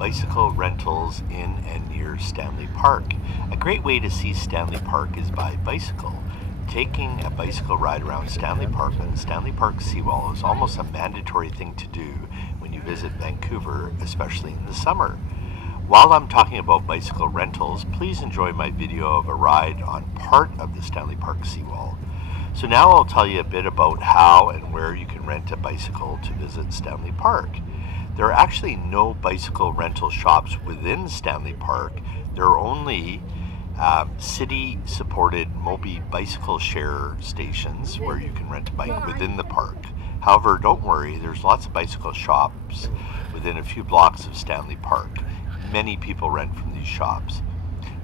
bicycle rentals in and near Stanley Park. A great way to see Stanley Park is by bicycle. Taking a bicycle ride around Stanley Park on the Stanley Park Seawall is almost a mandatory thing to do when you visit Vancouver, especially in the summer. While I'm talking about bicycle rentals, please enjoy my video of a ride on part of the Stanley Park Seawall. So now I'll tell you a bit about how and where you can rent a bicycle to visit Stanley Park. There are actually no bicycle rental shops within Stanley Park. There are only city-supported MOBI bicycle share stations where you can rent a bike within the park. However, don't worry, there's lots of bicycle shops within a few blocks of Stanley Park. Many people rent from these shops.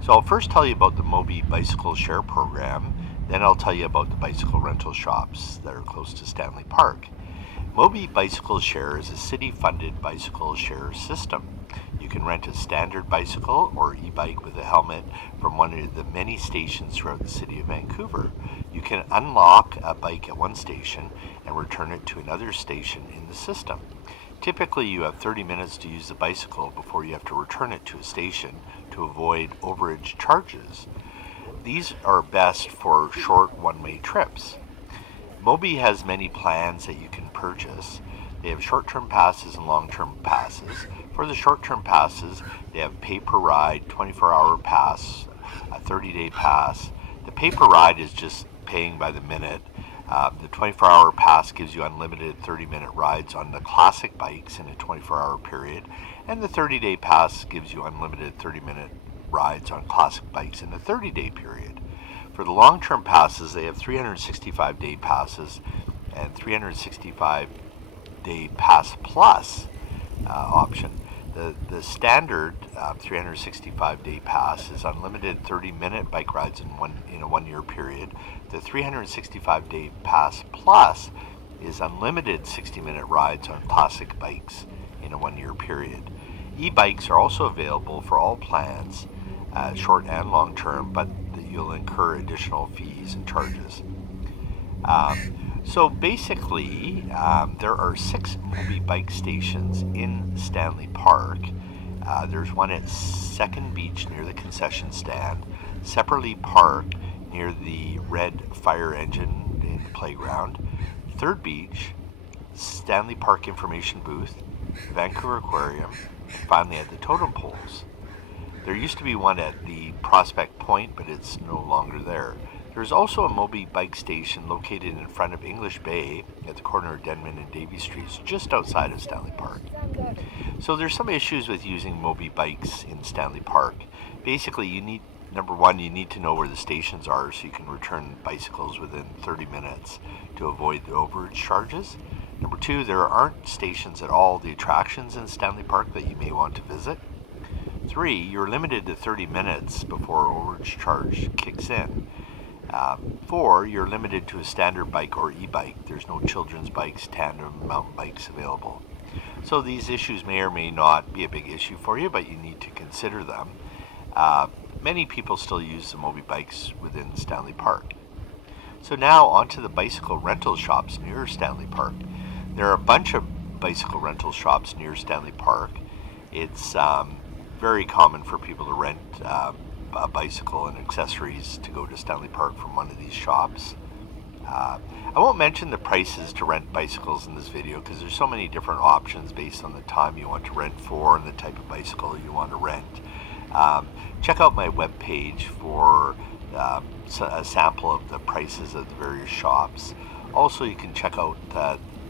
So I'll first tell you about the MOBI bicycle share program, then I'll tell you about the bicycle rental shops that are close to Stanley Park. MOBI Bicycle Share is a city-funded bicycle share system. You can rent a standard bicycle or e-bike with a helmet from one of the many stations throughout the city of Vancouver. You can unlock a bike at one station and return it to another station in the system. Typically, you have 30 minutes to use the bicycle before you have to return it to a station to avoid overage charges. These are best for short one-way trips. MOBI has many plans that you can purchase. They have short-term passes and long-term passes. For the short-term passes, they have pay-per-ride, 24-hour pass, a 30-day pass. The pay-per-ride is just paying by the minute. The 24-hour pass gives you unlimited 30-minute rides on the classic bikes in a 24-hour period, and the 30-day pass gives you unlimited 30-minute rides on classic bikes in a 30-day period. For the long-term passes, they have 365-day passes and 365-day Pass Plus option. The standard 365-day pass is unlimited 30-minute bike rides in a one-year period. The 365-day Pass Plus is unlimited 60-minute rides on classic bikes in a one-year period. E-bikes are also available for all plans, short and long-term, but you'll incur additional fees and charges. So basically, there are 6 MOBI bike stations in Stanley Park. There's one at Second Beach near the concession stand, separately parked near the red fire engine in the playground, Third Beach, Stanley Park Information Booth, Vancouver Aquarium, and finally at the totem poles. There used to be one at the Prospect Point, but it's no longer there. There's also a MOBI bike station located in front of English Bay at the corner of Denman and Davie Streets, just outside of Stanley Park. So there's some issues with using MOBI bikes in Stanley Park. Basically, number one, you need to know where the stations are so you can return bicycles within 30 minutes to avoid the overage charges. Number two, there aren't stations at all the attractions in Stanley Park that you may want to visit. 3, you're limited to 30 minutes before overage charge kicks in. 4, you're limited to a standard bike or e-bike. There's no children's bikes, tandem, mountain bikes available. So these issues may or may not be a big issue for you, but you need to consider them. Many people still use the MOBI bikes within Stanley Park. So now onto the bicycle rental shops near Stanley Park. There are a bunch of bicycle rental shops near Stanley Park. It's very common for people to rent a bicycle and accessories to go to Stanley Park from one of these shops. I won't mention the prices to rent bicycles in this video because there's so many different options based on the time you want to rent for and the type of bicycle you want to rent. Check out my webpage for a sample of the prices of the various shops. Also, you can check out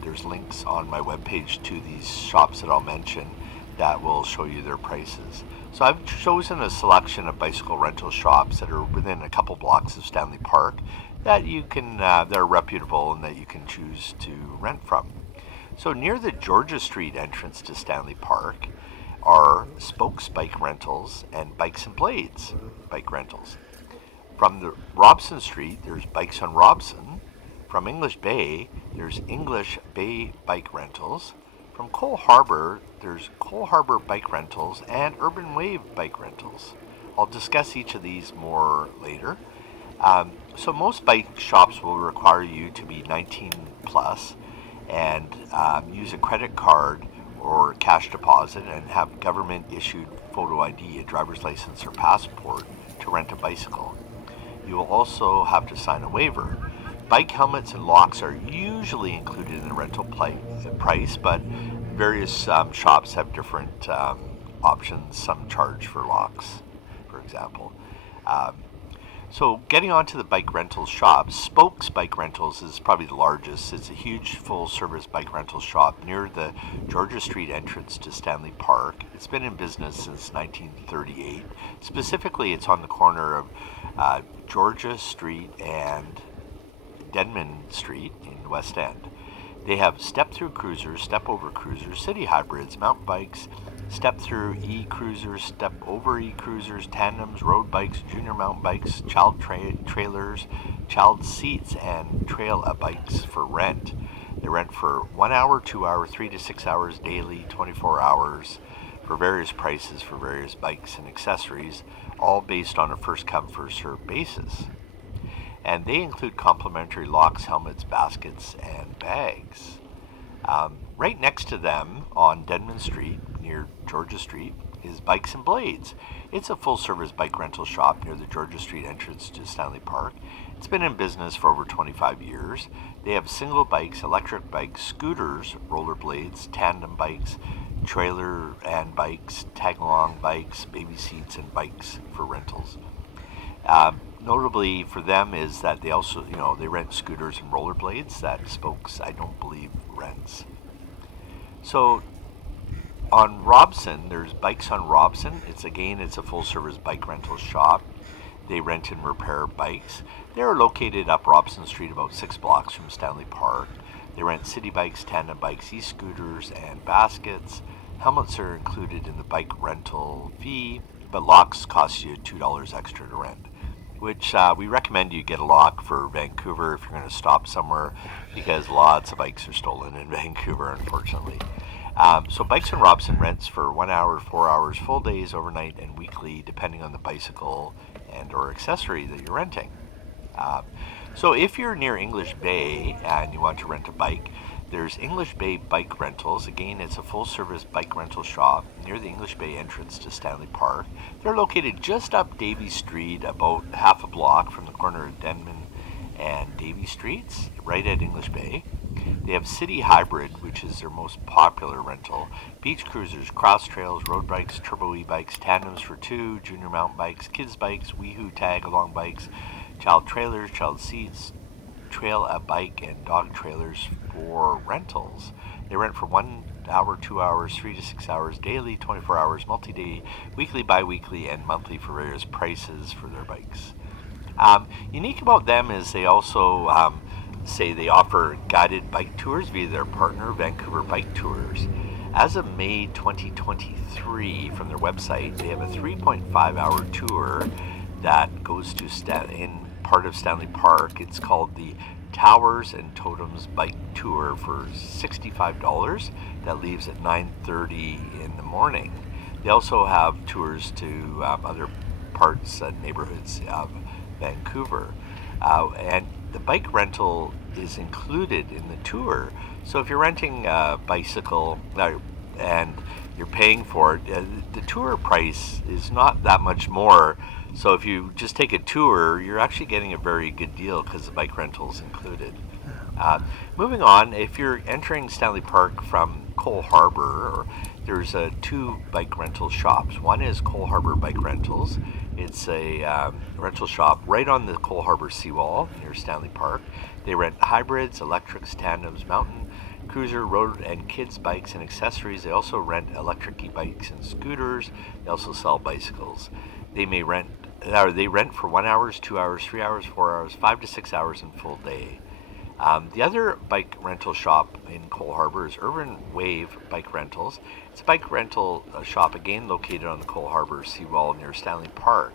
there's links on my webpage to these shops that I'll mention that will show you their prices. So I've chosen a selection of bicycle rental shops that are within a couple blocks of Stanley Park that you can that are reputable and that you can choose to rent from. So near the Georgia Street entrance to Stanley Park are Spokes Bike Rentals and Bikes and Blades Bike Rentals. From the Robson Street, there's Bikes on Robson. From English Bay, there's English Bay Bike Rentals. From Cole Harbour, there's Cole Harbour Bike Rentals and Urban Wave Bike Rentals. I'll discuss each of these more later. So most bike shops will require you to be 19 plus and use a credit card or cash deposit and have government issued photo ID, a driver's license or passport, to rent a bicycle. You will also have to sign a waiver. Bike helmets and locks are usually included in the rental price, but various shops have different options. Some charge for locks, for example. So getting on to the bike rentals shop, Spokes Bike Rentals is probably the largest. It's a huge full-service bike rental shop near the Georgia Street entrance to Stanley Park. It's been in business since 1938. Specifically, it's on the corner of Georgia Street and Denman Street in West End. They have step-through cruisers, step-over cruisers, city hybrids, mountain bikes, step-through e-cruisers, step-over e-cruisers, tandems, road bikes, junior mountain bikes, child trailers, child seats, and trail-a-bikes for rent. They rent for 1 hour, 2 hours, 3 to 6 hours daily, 24 hours, for various prices for various bikes and accessories, all based on a first-come, first-served basis. And they include complimentary locks, helmets, baskets, and bags. Right next to them on Denman Street, near Georgia Street, is Bikes and Blades. It's a full-service bike rental shop near the Georgia Street entrance to Stanley Park. It's been in business for over 25 years. They have single bikes, electric bikes, scooters, rollerblades, tandem bikes, trailer and bikes, tag-along bikes, baby seats, and bikes for rentals. Notably for them is that they also, they rent scooters and rollerblades that Spokes, I don't believe, rents. So on Robson, there's Bikes on Robson. It's a full-service bike rental shop. They rent and repair bikes. They're located up Robson Street, about 6 blocks from Stanley Park. They rent city bikes, tandem bikes, e-scooters, and baskets. Helmets are included in the bike rental fee, but locks cost you $2 extra to rent, which we recommend you get a lock for Vancouver if you're going to stop somewhere, because lots of bikes are stolen in Vancouver, unfortunately. So Bikes and Robson rents for 1 hour, 4 hours, full days, overnight, and weekly, depending on the bicycle and or accessory that you're renting. So if you're near English Bay and you want to rent a bike, there's English Bay Bike Rentals. Again, it's a full-service bike rental shop near the English Bay entrance to Stanley Park. They're located just up Davie Street, about half a block from the corner of Denman and Davie Streets, right at English Bay. They have City Hybrid, which is their most popular rental, beach cruisers, cross trails, road bikes, turbo e-bikes, tandems for two, junior mountain bikes, kids bikes, weehoo tag-along bikes, child trailers, child seats, trail-a-bike, and dog trailers for rentals. They rent for 1 hour, 2 hours, 3 to 6 hours daily, 24 hours multi-day, weekly, bi-weekly, and monthly for various prices for their bikes. Unique about them is they also say they offer guided bike tours via their partner, Vancouver Bike Tours. As of May 2023, from their website, they have a 3.5-hour tour that goes to in part of Stanley Park. It's called the Towers and Totems Bike Tour for $65. That leaves at 9:30 in the morning. They also have tours to other parts and neighborhoods of Vancouver. And the bike rental is included in the tour. So if you're renting a bicycle and you're paying for it, the tour price is not that much more. So if you just take a tour, you're actually getting a very good deal because the bike rental is included. Moving on, if you're entering Stanley Park from Cole Harbour, there's two bike rental shops. One is Cole Harbour Bike Rentals. It's a rental shop right on the Cole Harbour Seawall near Stanley Park. They rent hybrids, electrics, tandems, mountain, cruiser, road, and kids bikes and accessories. They also rent electric e-bikes and scooters. They also sell bicycles. They rent for 1 hour, 2 hours, 3 hours, 4 hours, 5 to 6 hours, and full day. The other bike rental shop in Cole Harbour is Urban Wave Bike Rentals. It's a bike rental shop, again located on the Cole Harbour Seawall near Stanley Park.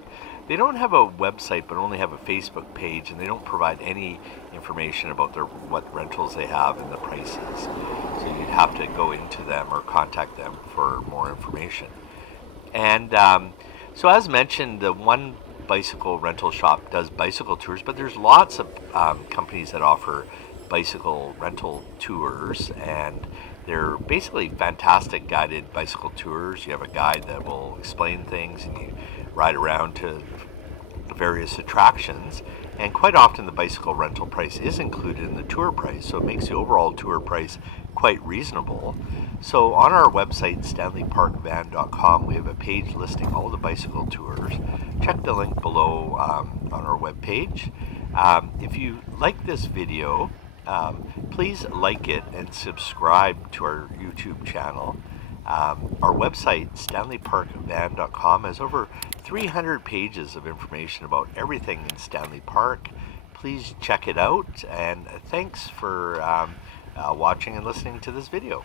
They don't have a website, but only have a Facebook page, and they don't provide any information about what rentals they have and the prices. So you'd have to go into them or contact them for more information. And so as mentioned, the one bicycle rental shop does bicycle tours, but there's lots of companies that offer bicycle rental tours, and They're basically fantastic guided bicycle tours. You have a guide that will explain things, and you ride around to various attractions. And quite often the bicycle rental price is included in the tour price, so it makes the overall tour price quite reasonable. So on our website, stanleyparkvan.com, we have a page listing all the bicycle tours. Check the link below on our webpage. If you like this video, please like it and subscribe to our YouTube channel. Our website, stanleyparkvan.com, has over 300 pages of information about everything in Stanley Park. Please check it out, and thanks for watching and listening to this video.